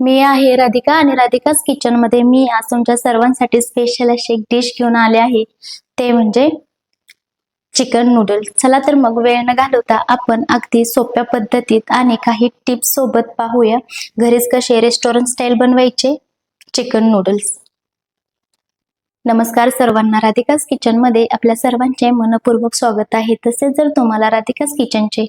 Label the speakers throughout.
Speaker 1: मी आहे राधिका आणि राधिकाच किचनमध्ये मी आज तुमच्या सर्वांसाठी स्पेशल अशी एक डिश घेऊन आले आहे. ते म्हणजे चिकन नूडल्स चला तर मग वेळ न घालवता आपण अगदी सोप्या पद्धतीत आणि काही टिप्स सोबत पाहूया. घरीच कसे रेस्टॉरंट स्टाईल बनवायचे? चिकन नूडल्स नमस्कार सर्वांना. राधिकाच किचनमध्ये आपल्या सर्वांचे मनपूर्वक स्वागत आहे. तसेच जर तुम्हाला राधिकाच किचनचे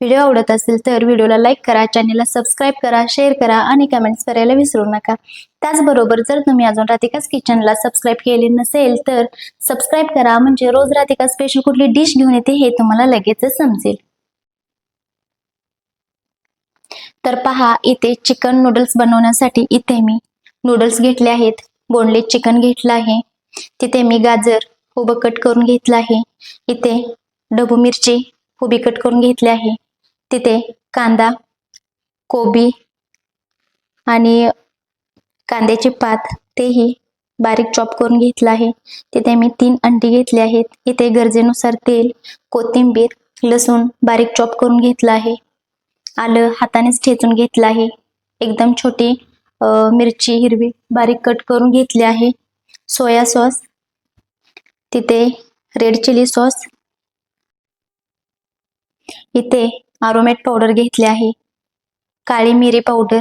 Speaker 1: व्हिडिओ आवडत असेल तर व्हिडिओला लाईक करा चॅनेलला सबस्क्राईब करा शेअर करा आणि कमेंट्स करायला विसरू नका. त्याचबरोबर जर तुम्ही अजून राधिकास किचनला सबस्क्राईब केले नसेल तर सबस्क्राईब करा म्हणजे रोज राधिका स्पेशल कुठली डिश घेऊन येते हे तुम्हाला लगेच समजेल. तर पहा इथे चिकन नूडल्स बनवण्यासाठी इथे मी नूडल्स घेतले आहेत. बोनलेस चिकन घेतलं आहे. तिथे मी गाजर उभं कट करून घेतलं आहे. इथे ढबू मिरची उभी कट करून घेतली आहे. तिथे कांदा कोबी आणि कांद्याची पात तेही बारीक चॉप करून घेतलं आहे. तिथे मी तीन अंडी घेतली आहेत. इथे गरजेनुसार तेल कोथिंबीर लसूण बारीक चॉप करून घेतलं आहे. आलं हातानेच ठेचून घेतलं आहे. एकदम छोटी मिरची हिरवी बारीक कट करून घेतली आहे. सोया सॉस तिथे रेड चिली सॉस इथे आरोमेट पावडर घेतले आहे. काळी मिरी पावडर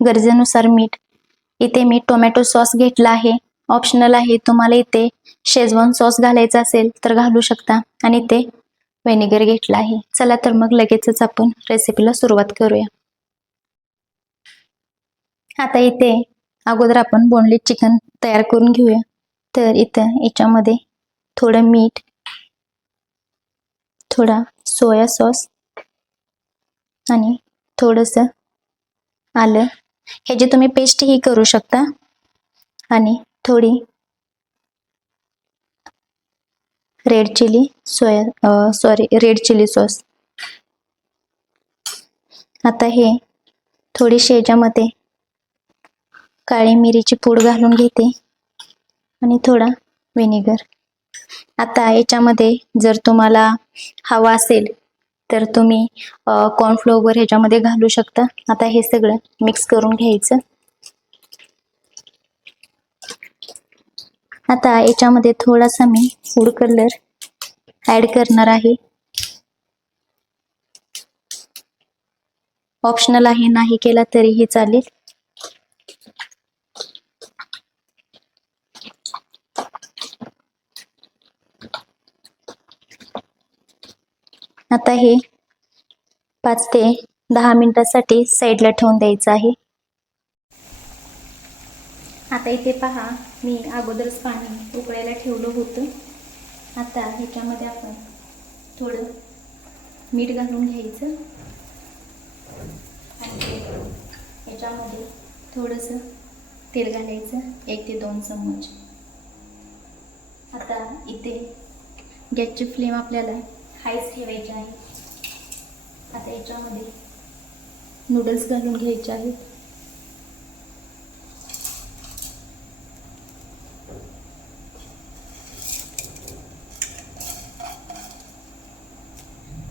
Speaker 1: गरजेनुसार मीठ. इथे मी टोमॅटो सॉस घेतला आहे. ऑप्शनल आहे तुम्हाला इथे शेजवान सॉस घालायचा असेल तर घालू शकता. आणि इथे व्हिनेगर घेतला आहे. चला तर मग लगेचच आपण रेसिपीला सुरुवात करूया. आता इथे अगोदर आपण बोनलेस चिकन तयार करून घेऊया. तर इथं याच्यामध्ये थोडं मीठ थोडा सोया सॉस आणि थोडंसं आलं. ह्याची तुम्ही पेस्टही करू शकता आणि थोडी red chilli soya sorry red chilli sauce आता हे थोडीशी याच्यामध्ये काळी मिरीची पूड घालून घेते आणि थोडा व्हिनेगर आता याच्यामध्ये जर तुम्हाला हवा असेल तर तुम्ही कॉर्नफ्लोअर ह्याच्यामध्ये घालू शकता. आता हे सगळं मिक्स करून घ्यायचं. आता याच्यामध्ये थोडासा मी फूड कलर ऍड करणार आहे. ऑप्शनल आहे नाही केला तरीही चालेल. आता हे पाच ते दहा मिनिटासाठी साईडला ठेवून द्यायचं आहे. आता इथे पहा मी अगोदरच पाणी उकळायला ठेवलं होतं. आता ह्याच्यामध्ये आपण थोडं मीठ घालून घ्यायचं. आणि याच्यामध्ये थोडंसं तेल घालायचं एक ते दोन चम्मच. आता इथे गॅसची फ्लेम आपल्याला हायच ठेवायची आहे. आता याच्यामध्ये नूडल्स घालून घ्यायचे आहेत.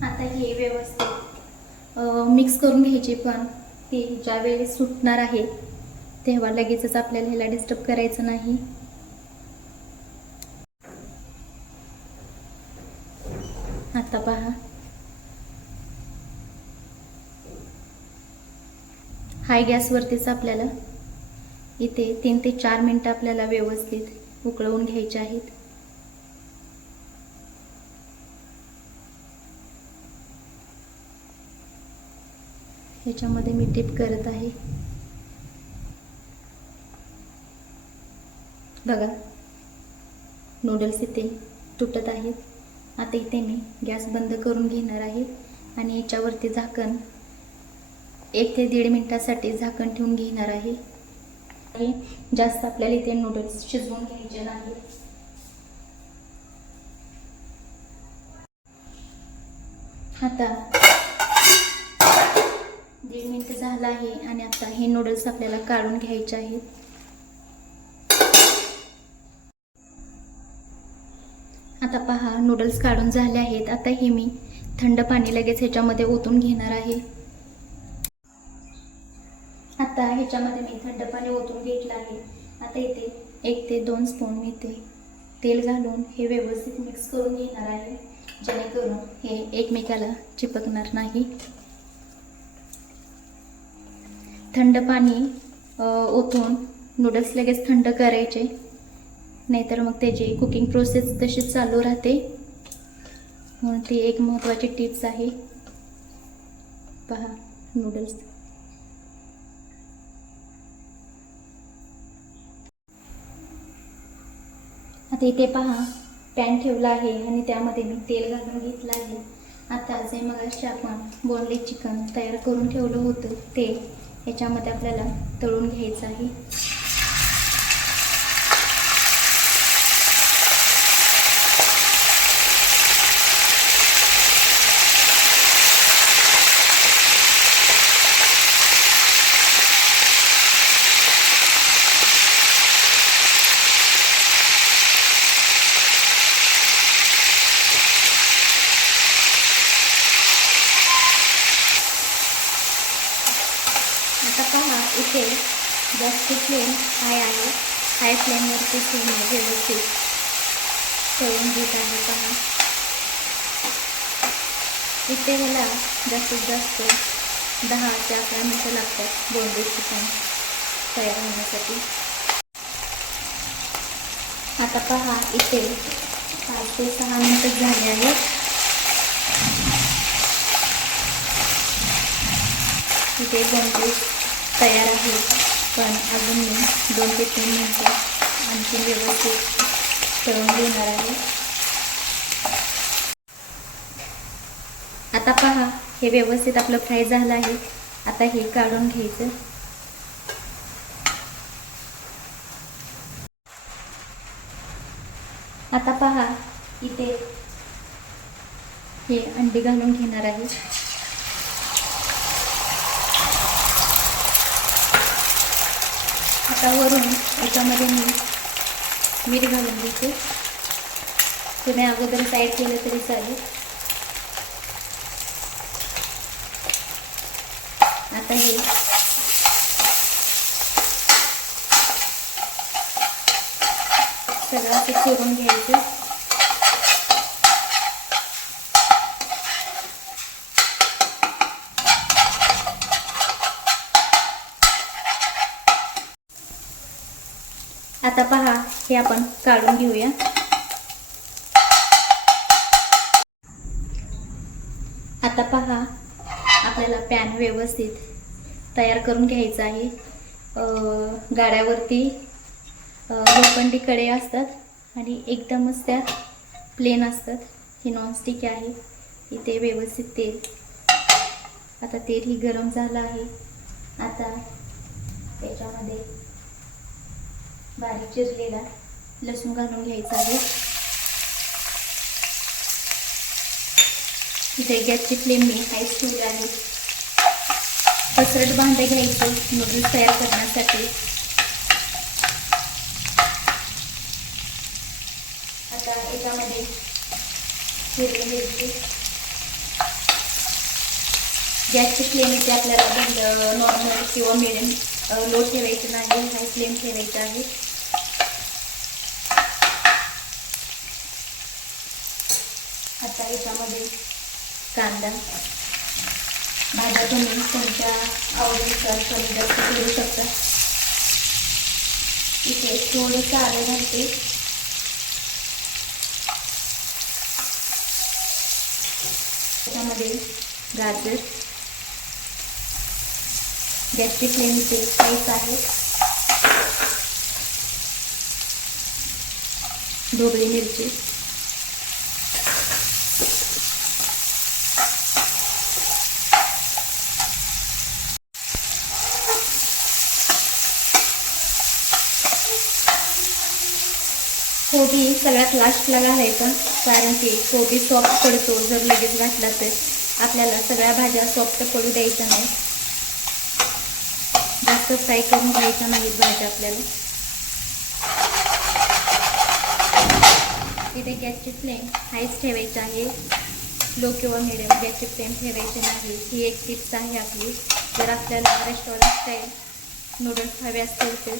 Speaker 1: आता हे व्यवस्थित मिक्स करून घ्यायचे पण ते ज्या वेळेस सुटणार आहे तेव्हा लगेचच आपल्याला ह्याला डिस्टर्ब करायचं नाही आता पहा हाय गॅसवरतीच आपल्याला. इथे तीन ते चार मिनटं आपल्याला व्यवस्थित उकळवून घ्यायचे आहेत. ह्याच्यामध्ये मी टिप करत आहे. बघा नूडल्स इथे तुटत आहेत. आता इथे मी गॅस बंद करून घेणार आहे आणि याच्यावरती झाकण एक ते दीड मिनिटासाठी झाकण ठेवून घेणार आहे. आणि जास्त आपल्याला इथे नूडल्स शिजवून घ्यायचे नाही. आता दीड मिनिट झालं आहे आणि आता हे नूडल्स आपल्याला काढून घ्यायचे आहेत. आता पहा नूडल्स काढून झाले आहेत. आता हे मी थंड पाणी लगेच ह्याच्यामध्ये ओतून घेणार आहे. ह्याच्यामध्ये मी थंड पाणी ओतून घेतलं आहे. आता इथे एक ते दोन स्पून मी ते तेल घालून हे व्यवस्थित मिक्स करून घेणार आहे. जेणेकरून हे एकमेकाला चिपकणार नाही. थंड पाणी ओतून नूडल्स लगेच थंड करायचे. नाहीतर मग त्याची कुकिंग प्रोसेस तशीच चालू राहते. म्हणून ती एक महत्त्वाची टिप्स आहे. पहा नूडल्स आता इथे पहा पॅन ठेवला आहे आणि त्यामध्ये मी तेल घालून घेतलं आहे. आता जे मगाशी आपण बोनलेस चिकन तयार करून ठेवलं होतं ते याच्यामध्ये आपल्याला तळून घ्यायचं आहे आता पहा इथे जास्त फ्लेम हाय आहे. हाय फ्लेमवरती फ्लेम व्यवस्थित. तळून घेत आहे पहा इथे मला जास्तीत जास्त दहा ते अकरा मिनटं लागतात बोंबे चिकन तयार होण्यासाठी. आता पहा इथे पाच ते सहा मिनटं झाले आहेत. इथे बोंडे तयार आहे पण अजून मी दोन ते तीन मिनटं आणखी व्यवस्थित तळून घेणार आहे. आता पहा हे व्यवस्थित आपलं फ्राय झालं आहे. आता हे काढून घ्यायचं. आता पहा इथे हे अंडी घालून घेणार आहे. आता वरून याच्यामध्ये मी मीठ घालून देते तुम्ही अगोदर साईड केलं तरी चालेल. आता हे सगळं ते चिरून घ्यायचं. आता पहा हे आपण काढून घेऊया. आता पहा आपल्याला पॅन व्यवस्थित तयार करून घ्यायचा आहे. गाड्यावरती लोखंडी कडे असतात आणि एकदमच त्या प्लेन असतात. हे नॉनस्टिक आहे. इथे व्यवस्थित तेल. आता तेल ही गरम झालं आहे. आता त्याच्यामध्ये बारीक चिरलेला लसूण घालून घ्यायचा आहे. इथे गॅसची फ्लेम मी हायच ठेवली आहे. पसरट भांडे घ्यायचे नूडल्स तयार करण्यासाठी. आता याच्यामध्ये हिरवी मिरची. गॅसची फ्लेम इथे आपल्याला बंद नॉर्मल किंवा मिडियम लो ठेवायचं नाही हाय फ्लेम ठेवायचं आहे. आता याच्यामध्ये? कांदा. भाज्या तुम्ही तुमच्या आवडीनुसार कमी जास्त करू शकता? इथे थोडंसं आलं घालते. त्याच्यामध्ये गाजर. गॅसची फ्लेम इथे काहीच आहे. ढोबळी मिरची. कोबी सगळ्यात लास्टला घालायचा कारण की कोबी सॉफ्ट पडतो जर लगेच घातला तर. आपल्याला सगळ्या भाज्या सॉफ्ट पडू द्यायच्या नाही जास्त फ्राय करून घ्यायच्या नाहीत भाज्या आपल्याला. इथे गॅसची फ्लेम हायच ठेवायची आहे. लो किंवा मिडियम गॅसची फ्लेम ठेवायची नाही. ही एक टिप्स आहे आपली. जर आपल्याला रेस्टॉरंट स्टाईल नूडल्स हवे असतील तर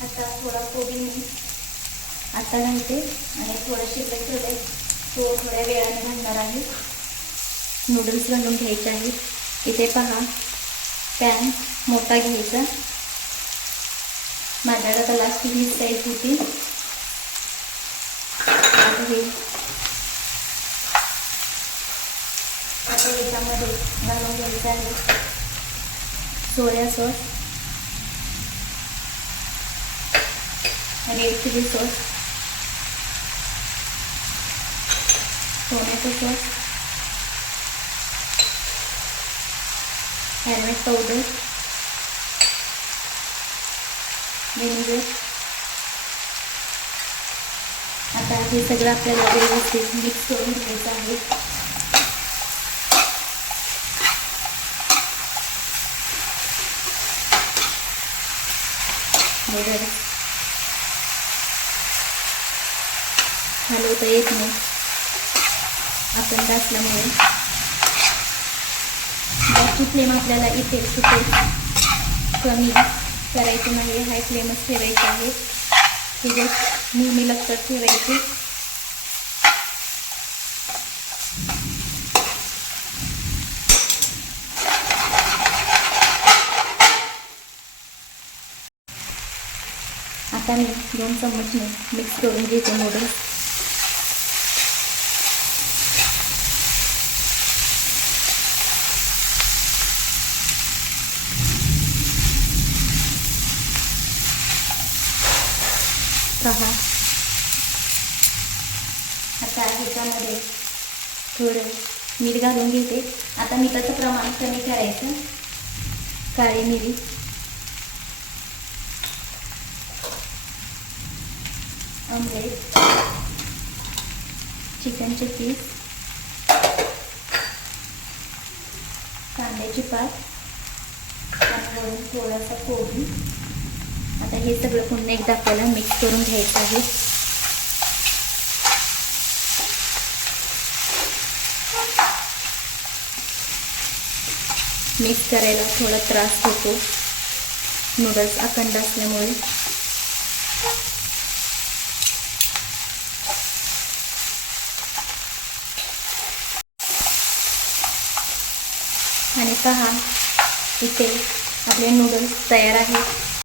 Speaker 1: आता थोडा कोबी मी आता घालते आणि थोडं शिल्लक ठेवलंय तो थोड्या वेळाने घालणार आहे. नूडल्स घालून घ्यायचे आहेत. इथे पहा. पॅन मोठा घ्यायचा. माझ्याकडे आता लास्ट ही साईज होती. आता हे. आता याच्यामध्ये घालून घ्यायचं आहे. Soya sauce red chilli sauce tomato sauce helmet powder vinegar आता हे सगळं आपल्याला व्यवस्थित मिक्स करून घ्यायचं आहे. बघा. हलवता येत नाही. आपण असल्यामुळे बाकी फ्लेम आपल्याला इथे सुटेल. कमी करायची नाही हाय फ्लेमच ठेवायची आहे. ही गोष्ट नेहमी लक्षात ठेवायची. आता मी दोन चम्मचने मिक्स करून घेते मोडल्स पहा आता ह्याच्यामध्ये थोडं मीठ घालून घेते. आता मिठाचं प्रमाण कमी करायचं. काळी मिरी. आमलेट. चिकनचे पीस. कांद्याची पात. आणि थोडासा कोबी. आता हे सगळं पुन्हा एकदा आपल्याला मिक्स करून घ्यायचं आहे. मिक्स करायला थोडा त्रास होतो. नूडल्स अखंड असल्यामुळे. आणि पहा इथे आपले नूडल्स तयार आहेत.